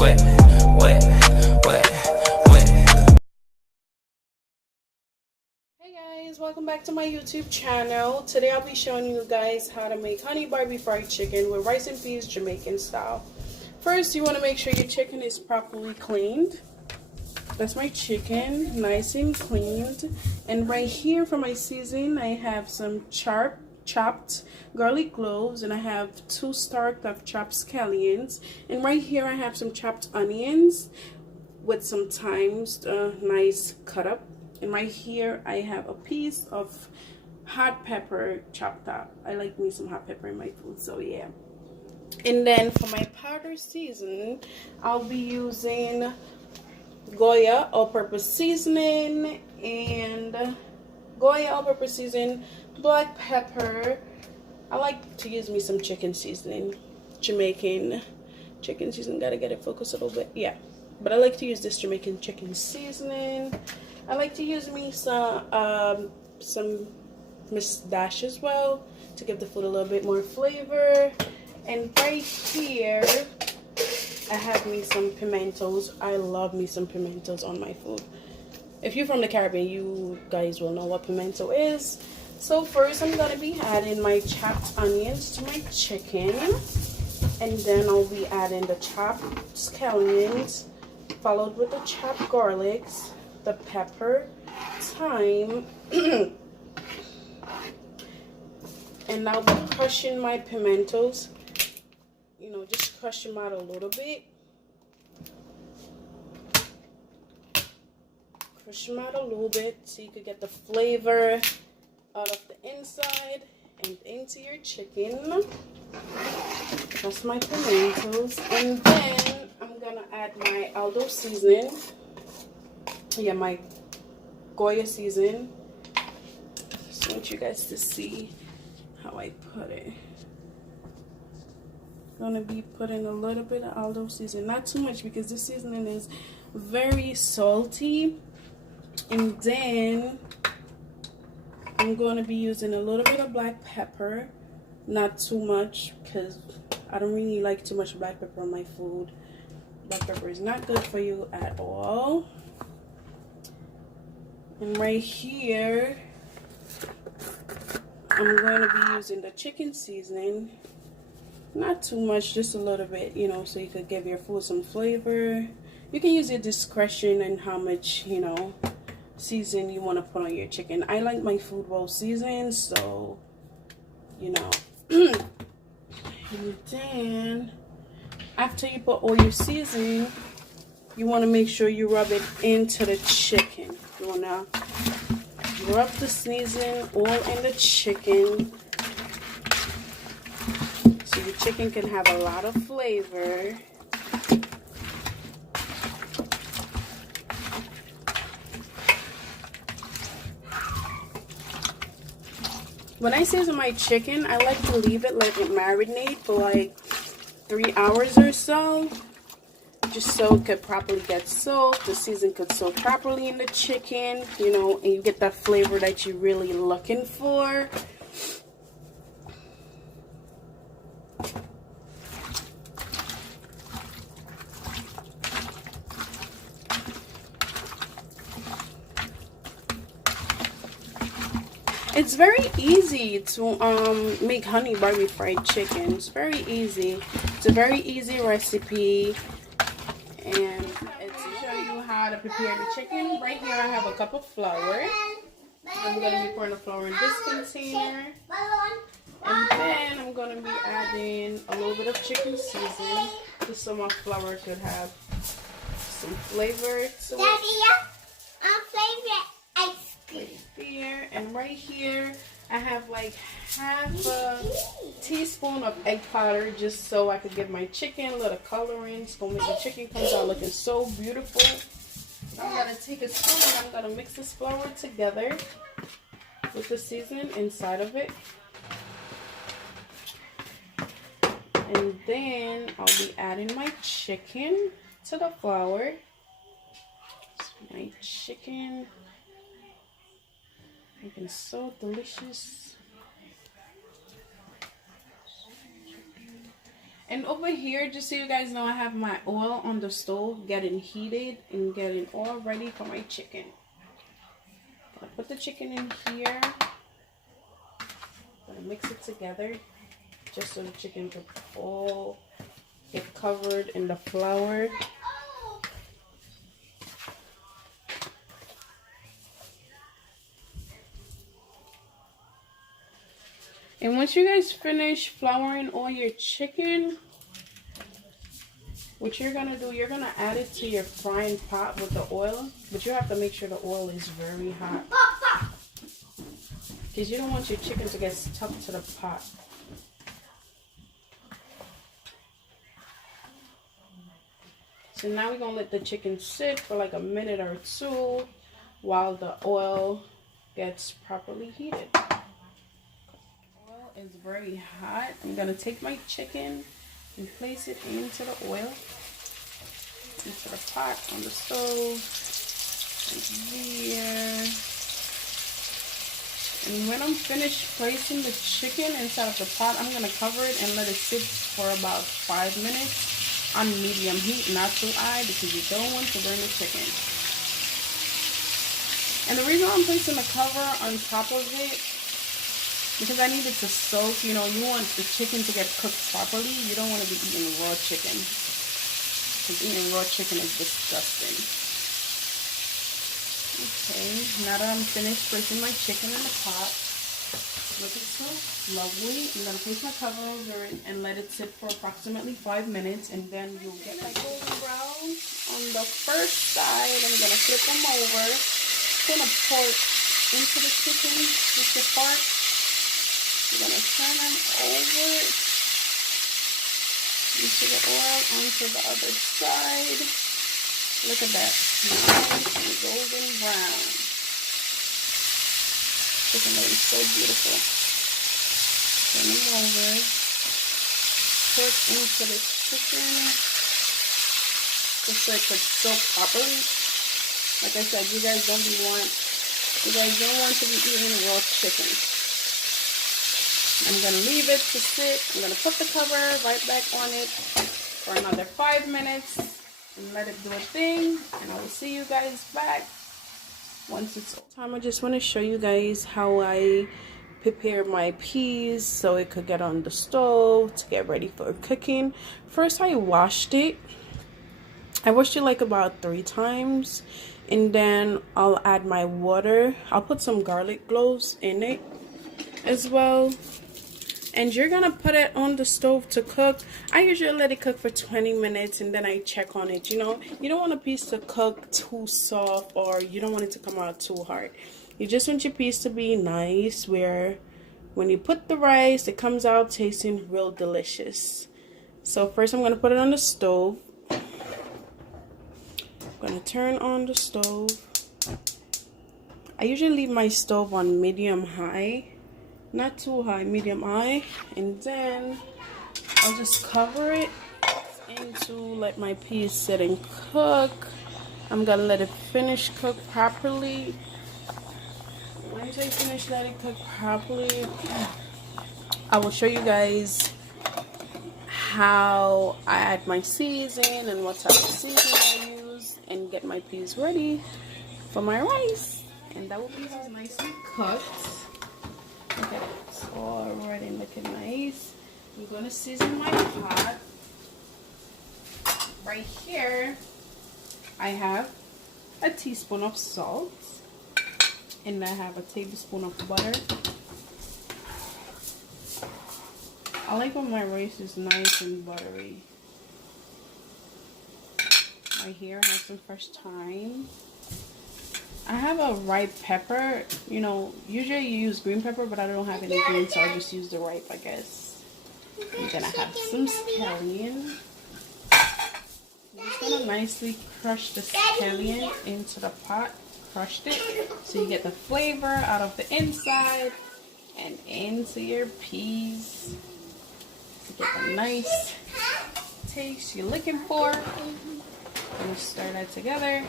wet, wet, wet, wet. Hey guys, welcome back to my YouTube channel. Today I'll be showing you guys how to make honey Barbie fried chicken with rice and peas Jamaican style. First, you want to make sure your chicken is properly cleaned. That's my chicken, nice and cleaned. And right here for my seasoning, I have some chopped garlic cloves, and I have 2 stalks of chopped scallions. And right here I have some chopped onions with some thymes, nice cut up. And right here I have a piece of hot pepper chopped up. I like me some hot pepper in my food, so yeah. And then for my powder season, I'll be using Goya all-purpose seasoning and Goya all-purpose seasoning, black pepper. I like to use me some chicken seasoning, Jamaican chicken seasoning. Gotta get it focused a little bit, yeah. But I like to use this Jamaican chicken seasoning. I like to use me some Miss Dash as well to give the food a little bit more flavor. And right here I have me some pimentos. I love me some pimentos on my food. If you're from the Caribbean, you guys will know what pimento is. So first I'm gonna be adding my chopped onions to my chicken, and then I'll be adding the chopped scallions, followed with the chopped garlics, the pepper, thyme, and I'll be crushing my pimentos. You know, just crush them out a little bit. Crush them out a little bit so you could get the flavor out of the inside and into your chicken. That's my pimentos. And then I'm gonna add my Aldo seasoning. Yeah, my Goya seasoning. Just want you guys to see how I put it. Gonna be putting a little bit of Aldo seasoning, not too much because this seasoning is very salty. And then I'm gonna be using a little bit of black pepper, not too much because I don't really like too much black pepper on my food. Black pepper is not good for you at all. And right here I'm going to be using the chicken seasoning. Not too much, just a little bit, you know, so you could give your food some flavor. You can use your discretion and how much, you know, season you want to put on your chicken. I like my food well seasoned, so, you know. And then, after you put all your seasoning, you want to make sure you rub it into the chicken. You want to rub the seasoning all in the chicken, so your chicken can have a lot of flavor. When I season my chicken, I like to leave it, let it marinate for like 3 hours or so, just so it could properly get soaked. The season could soak properly in the chicken, you know, and you get that flavor that you're really looking for. It's very easy to make honey Barbie fried chicken. It's very easy. It's a very easy recipe, and it's to show you how to prepare the chicken. Right here I have a cup of flour. I'm going to be pouring the flour in this container, and then I'm going to be adding a little bit of chicken seasoning just so my flour could have some flavor to it. There, and right here I have like half a teaspoon of egg powder just so I could give my chicken a little coloring. It's gonna make the chicken comes out looking so beautiful. I'm gonna take a spoon and I'm gonna mix this flour together with the seasoning inside of it, and then I'll be adding my chicken to the flour. My chicken looking so delicious. And over here, just so you guys know, I have my oil on the stove getting heated and getting all ready for my chicken. Gonna put the chicken in here. Gonna mix it together just so the chicken can all get covered in the flour. And once you guys finish flouring all your chicken, what you're gonna do, you're gonna add it to your frying pot with the oil, but you have to make sure the oil is very hot because you don't want your chicken to get stuck to the pot. So now we're gonna let the chicken sit for like a minute or two while the oil gets properly heated. Oil is very hot. I'm gonna take my chicken and place it into the oil, into the pot on the stove, right there. And when I'm finished placing the chicken inside of the pot, I'm gonna cover it and let it sit for about 5 minutes on medium heat, not too high, because you don't want to burn the chicken. And the reason I'm placing the cover on top of it, because I need it to soak. You know, you want the chicken to get cooked properly. You don't want to be eating raw chicken, because eating raw chicken is disgusting. Okay, now that I'm finished placing my chicken in the pot, look, it's so lovely. I'm going to place my cover over it and let it sit for approximately 5 minutes, and then you'll get my golden brown on the first side. I'm going to flip them over. I'm going to pour it into the chicken with the fork. We're going to turn them over into the oil onto the other side. Look at that. Nice and golden brown. Chicken that is so beautiful. Turn them over. Put into the chicken just so it could soak properly. Like I said, you guys don't want to be eating raw chicken. I'm going to leave it to sit. I'm going to put the cover right back on it for another 5 minutes and let it do a thing. And I will see you guys back once it's time. I just want to show you guys how I prepare my peas so it could get on the stove to get ready for cooking. First, I washed it. I washed it like about 3 times. And then I'll add my water. I'll put some garlic cloves in it as well. And you're gonna put it on the stove to cook. I usually let it cook for 20 minutes and then I check on it. You know, you don't want a piece to cook too soft, or you don't want it to come out too hard. You just want your piece to be nice, where when you put the rice, it comes out tasting real delicious. So first I'm gonna put it on the stove. I'm gonna turn on the stove. I usually leave my stove on medium high. Not too high, medium high, and then I'll just cover it into let my peas sit and cook. I'm gonna let it finish cook properly. Once I finish letting it cook properly, I will show you guys how I add my season and what type of season I use and get my peas ready for my rice. And that will be nicely cooked. Look at it, it's already looking nice. I'm going to season my pot. Right here, I have a teaspoon of salt. And I have a tablespoon of butter. I like when my rice is nice and buttery. Right here, I have some fresh thyme. I have a ripe pepper. You know, usually you use green pepper, but I don't have any green, so I just use the ripe, I guess. And then I have some scallion. I'm just gonna nicely crush the scallion into the pot. Crushed it so you get the flavor out of the inside and into your peas to get the nice taste you're looking for. We'll stir that together.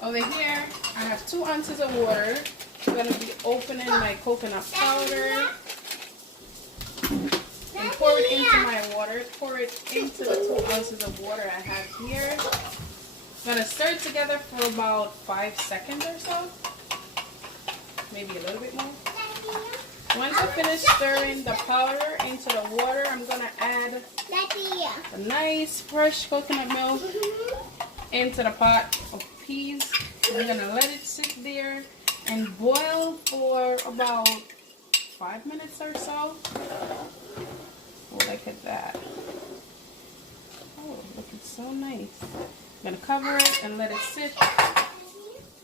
Over here, I have 2 ounces of water. I'm going to be opening my coconut powder. And and pour it into my water. Pour it into the 2 ounces of water I have here. I'm gonna stir it together for about 5 seconds or so, maybe a little bit more. Once I finish stirring the powder into the water, I'm gonna add a nice fresh coconut milk into the pot of peas. I'm gonna let it sit there and boil for about 5 minutes or so. Oh, look at that. Oh, looking so nice. I'm gonna cover it and let it sit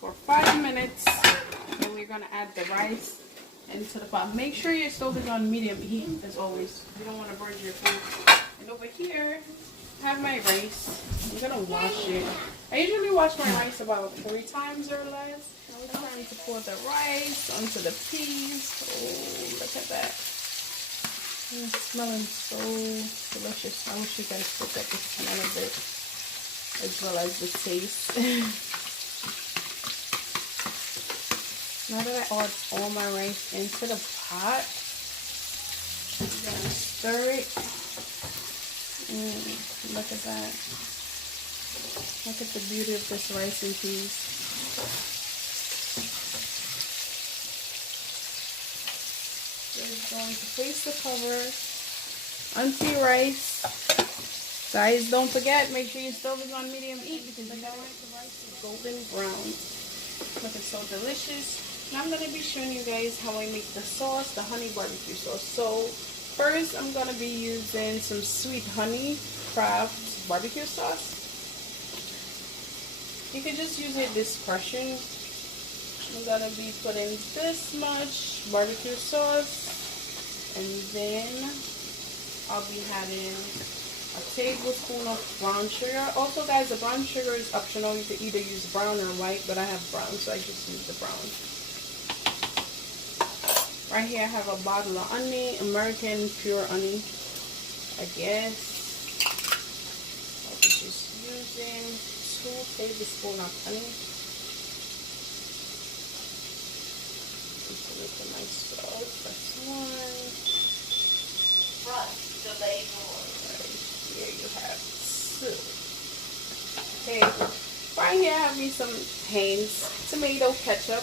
for 5 minutes. Then we're gonna add the rice into the pot. Make sure your stove is on medium heat as always. You don't want to burn your food. And over here, I have my rice. I'm gonna wash it. I usually wash my rice about 3 times or less. Now it's time to pour the rice onto the peas. Oh, look at that. It's smelling so delicious. I wish you guys could get the smell of it as well as the taste. Now that I add all my rice into the pot, I'm gonna stir it. Look at that. Look at the beauty of this rice and peas. Just going to place the cover onto your rice. Guys, don't forget, make sure your stove is on medium heat because you gotta make the rice golden brown. Looking so delicious. Now I'm going to be showing you guys how I make the sauce, the honey barbecue sauce. So first I'm going to be using some sweet honey craft barbecue sauce. You can just use it discretion. I'm going to be putting this much barbecue sauce, and then I'll be adding a tablespoon of brown sugar. Also guys, the brown sugar is optional. You can either use brown or white, but I have brown, so I just use the brown. Right here I have a bottle of honey, American pure honey. I guess I'll be just using 2 tablespoons of honey. Just to make a nice sauce. That's 1. Right here you have 2. Okay, right here I have me some Heinz tomato ketchup.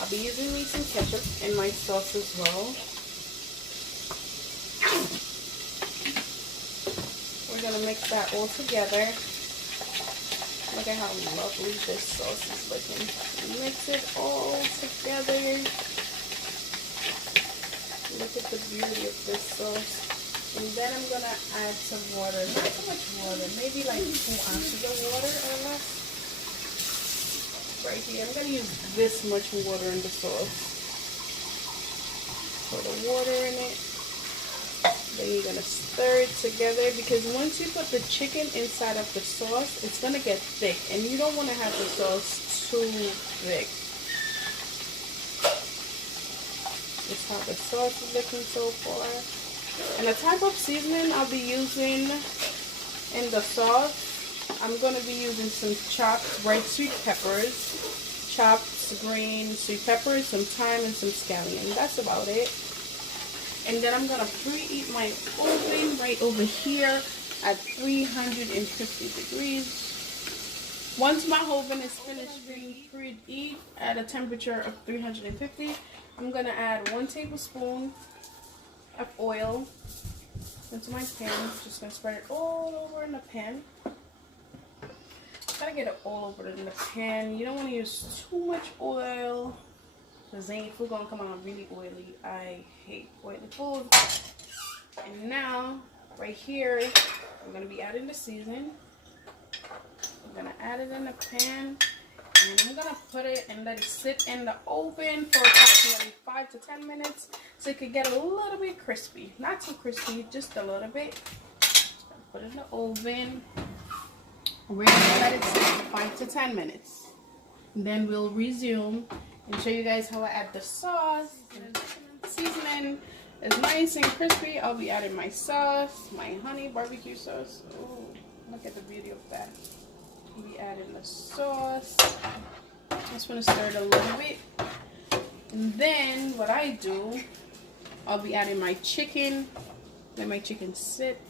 I'll be using me some ketchup in my sauce as well. We're going to mix that all together. Look at how lovely this sauce is looking. Mix it all together. Look at the beauty of this sauce. And then I'm going to add some water. Not too much water. Maybe like 2 ounces of water or less. Right here, I'm going to use this much water in the sauce. Put the water in it. Then you're going to stir it together, because once you put the chicken inside of the sauce, it's going to get thick, and you don't want to have the sauce too thick. This is how the sauce is looking so far. And the type of seasoning I'll be using in the sauce, I'm going to be using some chopped red sweet peppers, chopped green sweet peppers, some thyme, and some scallion. That's about it. And then I'm going to preheat my oven right over here at 350 degrees. Once my oven is finished being preheat at a temperature of 350, I'm going to add 1 tablespoon of oil into my pan. Just going to spread it all over in the pan. Gotta get it all over in the pan. You don't want to use too much oil, because then your food gonna come out really oily. I hate oily food. And now, right here, I'm gonna be adding the seasoning. I'm gonna add it in the pan, and I'm gonna put it and let it sit in the oven for approximately 5 to 10 minutes, so it could get a little bit crispy. Not too crispy, just a little bit. Put it in the oven. We're going to let it sit for 5 to 10 minutes. And then we'll resume and show you guys how I add the sauce. And the seasoning is nice and crispy. I'll be adding my sauce, my honey barbecue sauce. Oh, look at the beauty of that. I'll be adding the sauce. I just want to stir it a little bit. And then what I do, I'll be adding my chicken Let my chicken sit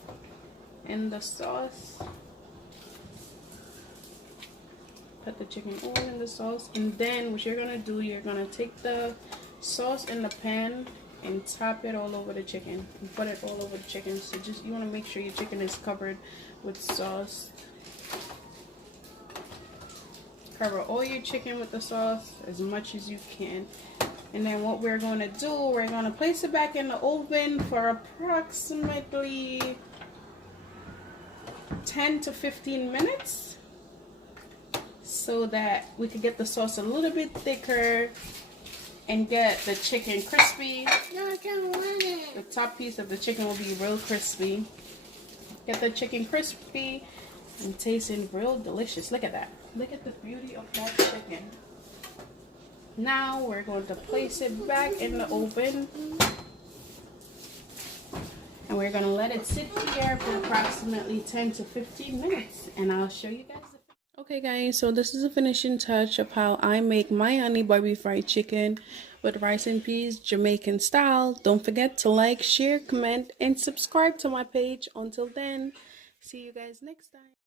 in the sauce. Put the chicken all in the sauce, and then what you're gonna do, you're gonna take the sauce in the pan and tap it all over the chicken and put it all over the chicken. So just, you want to make sure your chicken is covered with sauce. Cover all your chicken with the sauce as much as you can. And then what we're going to do, we're going to place it back in the oven for approximately 10 to 15 minutes so that we could get the sauce a little bit thicker and get the chicken crispy. No, I don't want it. The top piece of the chicken will be real crispy. Get the chicken crispy and tasting real delicious. Look at that. Look at the beauty of that chicken. Now we're going to place it back in the oven. And we're going to let it sit here for approximately 10 to 15 minutes. And I'll show you guys. Okay guys, so this is a finishing touch of how I make my honey Barbie fried chicken with rice and peas Jamaican style. Don't forget to like, share, comment, and subscribe to my page. Until then, see you guys next time.